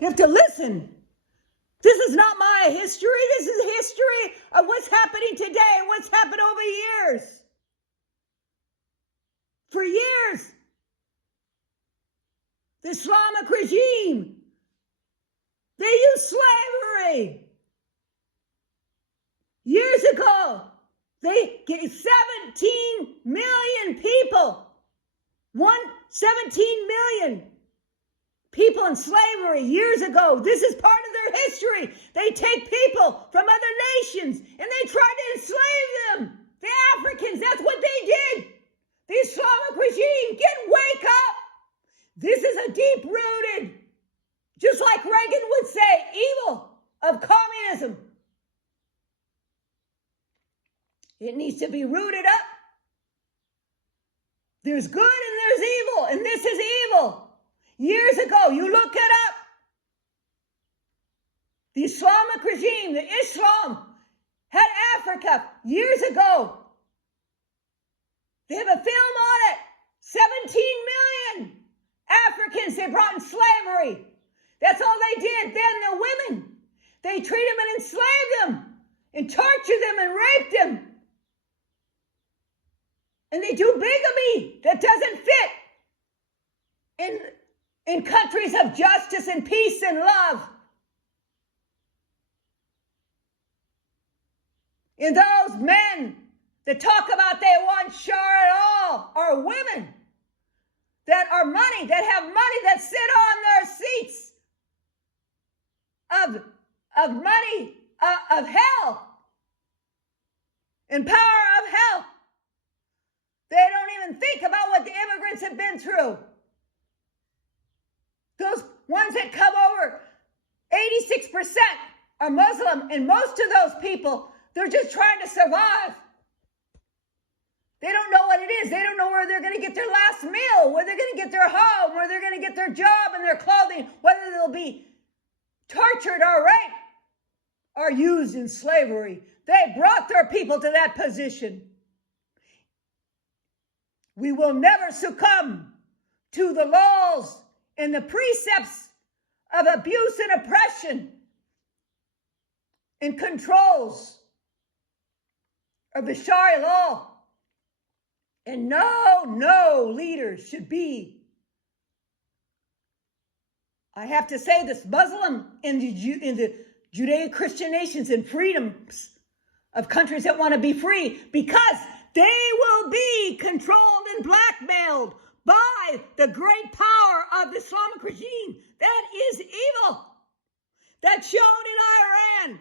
You have to listen. This is not my history. This is history of what's happening today and what's happened over years. For years, the Islamic regime, they used slavery. Years ago, they gave 17 million people, 17 million people in slavery years ago. This is part of their history. They take people from other nations and they try to enslave them. The Africans, that's what they did. The Islamic regime, wake up. This is a deep-rooted, just like Reagan would say, evil of communism. It needs to be rooted up. There's good and there's evil, and this is evil. Years ago, you look it up. The Islamic regime, the Islam, had Africa years ago. They have a film on it. 17 million Africans they brought in slavery. That's all they did. Then the women, they treat them and enslave them and torture them and rape them. And they do bigamy that doesn't fit in countries of justice and peace and love. And those men that talk about they want Shari are women that are money, that have money, that sit on their seats of money, of hell, and power of hell. They don't even think about what the immigrants have been through. Those ones that come over, 86% are Muslim, and most of those people, they're just trying to survive. They don't know what it is. They don't know where they're going to get their last meal, where they're going to get their home, where they're going to get their job and their clothing, whether they'll be tortured or raped or used in slavery. They brought their people to that position. We will never succumb to the laws and the precepts of abuse and oppression and controls of the Shari law. And no leader should be, I have to say this, Muslim in the Judeo-Christian nations and freedoms of countries that want to be free, because they will be controlled and blackmailed by the great power of the Islamic regime. That is evil. That's shown in Iran.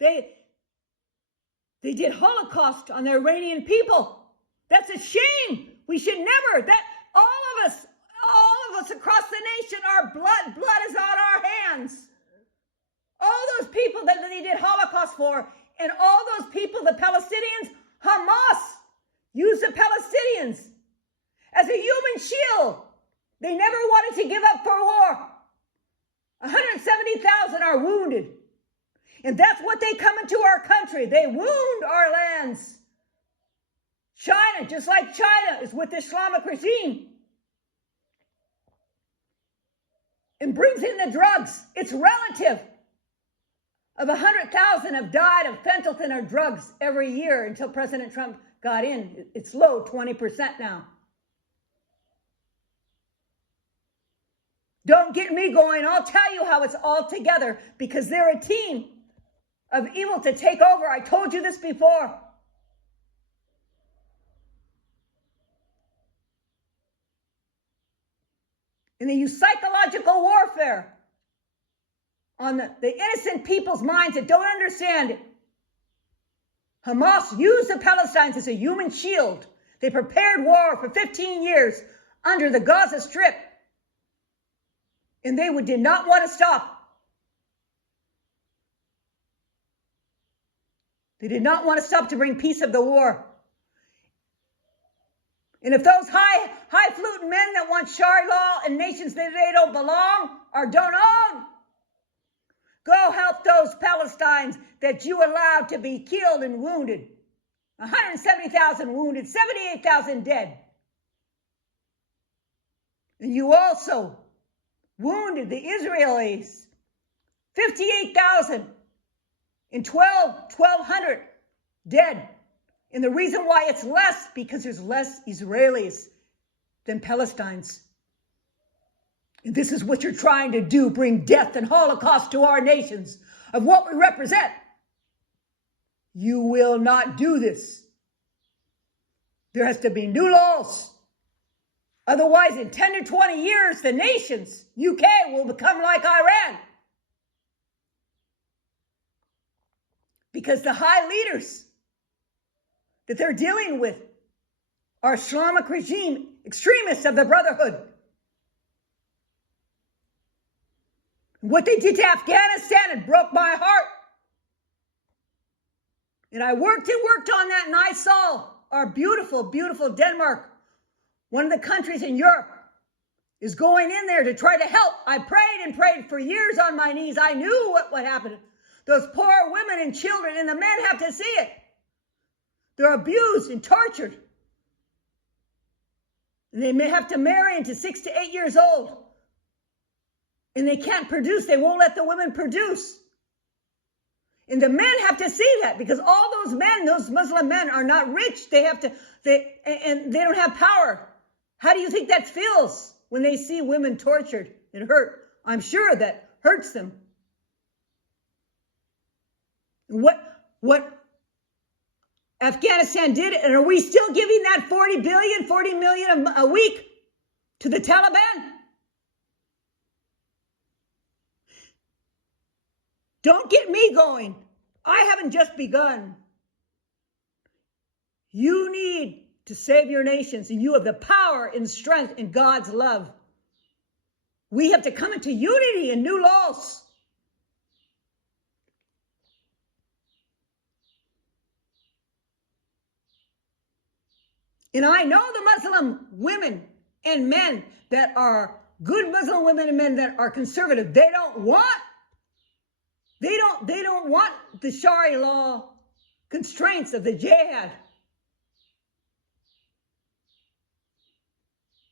They did Holocaust on the Iranian people. That's a shame. We should never, all of us across the nation, our blood is on our hands. All those people that they did Holocaust for, and all those people, the Palestinians, Hamas used the Palestinians as a human shield. They never wanted to give up for war. 170,000 are wounded. And that's what they come into our country. They wound our lands. China, just like China, is with the Islamic regime. And brings in the drugs. It's relative. Of 100,000 have died of fentanyl or drugs every year until President Trump got in. It's low, 20% now. Don't get me going. I'll tell you how it's all together, because they're a team of evil to take over. I told you this before. And they use psychological warfare on the innocent people's minds that don't understand it. Hamas used the Palestinians as a human shield. They prepared war for 15 years under the Gaza Strip. And they did not want to stop. They did not want to stop to bring peace of the war. And if those highfalutin men that want Shari law in nations that they don't belong or don't own, go help those Palestinians that you allowed to be killed and wounded. 170,000 wounded, 78,000 dead. And you also wounded the Israelis, 58,000 and 1,200 dead. And the reason why it's less, because there's less Israelis than Palestinians. And this is what you're trying to do, bring death and Holocaust to our nations of what we represent. You will not do this. There has to be new laws. Otherwise, in 10 to 20 years, the nations, UK, will become like Iran. Because the high leaders that they're dealing with are Islamic regime extremists of the Brotherhood. What they did to Afghanistan, it broke my heart. And I worked on that, and I saw our beautiful, beautiful Denmark, one of the countries in Europe, is going in there to try to help. I prayed and prayed for years on my knees. I knew what happened. Those poor women and children, and the men have to see it. They're abused and tortured. And they may have to marry into 6 to 8 years old. And they can't produce. They won't let the women produce. And the men have to see that, because all those men, those Muslim men, are not rich. And they don't have power. How do you think that feels when they see women tortured and hurt? I'm sure that hurts them. What Afghanistan did, and are we still giving that 40 million a week to the Taliban? Don't get me going. I haven't just begun. You need to save your nations, and you have the power and strength in God's love. We have to come into unity and new laws. And I know the Muslim women and men that are good Muslim women and men that are conservative. They don't want the Shari law constraints of the jihad.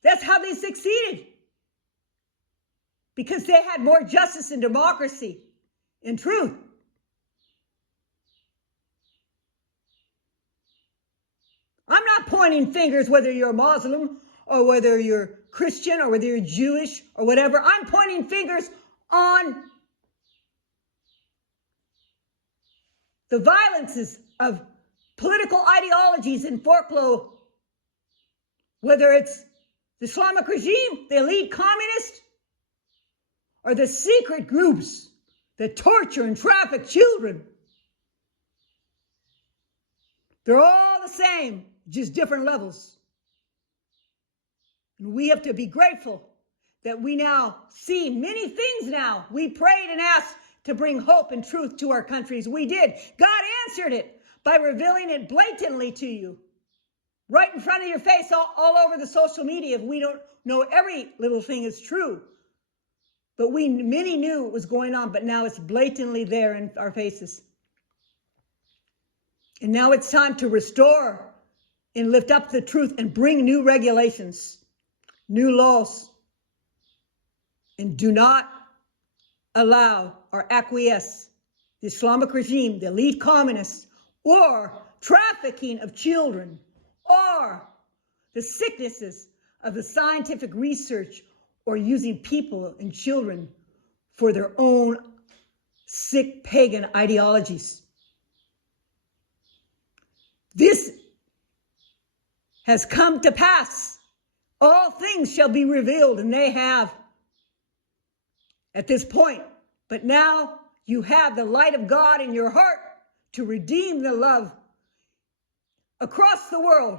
That's how they succeeded. Because they had more justice and democracy and truth. I'm not pointing fingers whether you're Muslim or whether you're Christian or whether you're Jewish or whatever. I'm pointing fingers on the violences of political ideologies in folklore, whether it's the Islamic regime, the elite communists, or the secret groups that torture and traffic children. They're all the same, just different levels. And we have to be grateful that we now see many things now. We prayed and asked to bring hope and truth to our countries. We did. God answered it by revealing it blatantly to you, right in front of your face, all over the social media. If we don't know every little thing is true, but many knew what was going on, but now it's blatantly there in our faces. And now it's time to restore and lift up the truth and bring new regulations, new laws, and do not allow or acquiesce the Islamic regime, the elite communists, or trafficking of children, or the sicknesses of the scientific research, or using people and children for their own sick pagan ideologies. This has come to pass. All things shall be revealed, and they have at this point. But now you have the light of God in your heart to redeem the love across the world,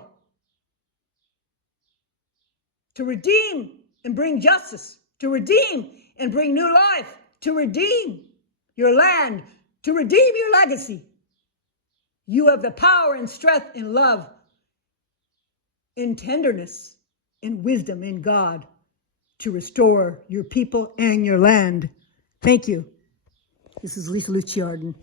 to redeem and bring justice, to redeem and bring new life, to redeem your land, to redeem your legacy. You have the power and strength and love, in tenderness, in wisdom, in God, to restore your people and your land. Thank you. This is Lisa Luciarden.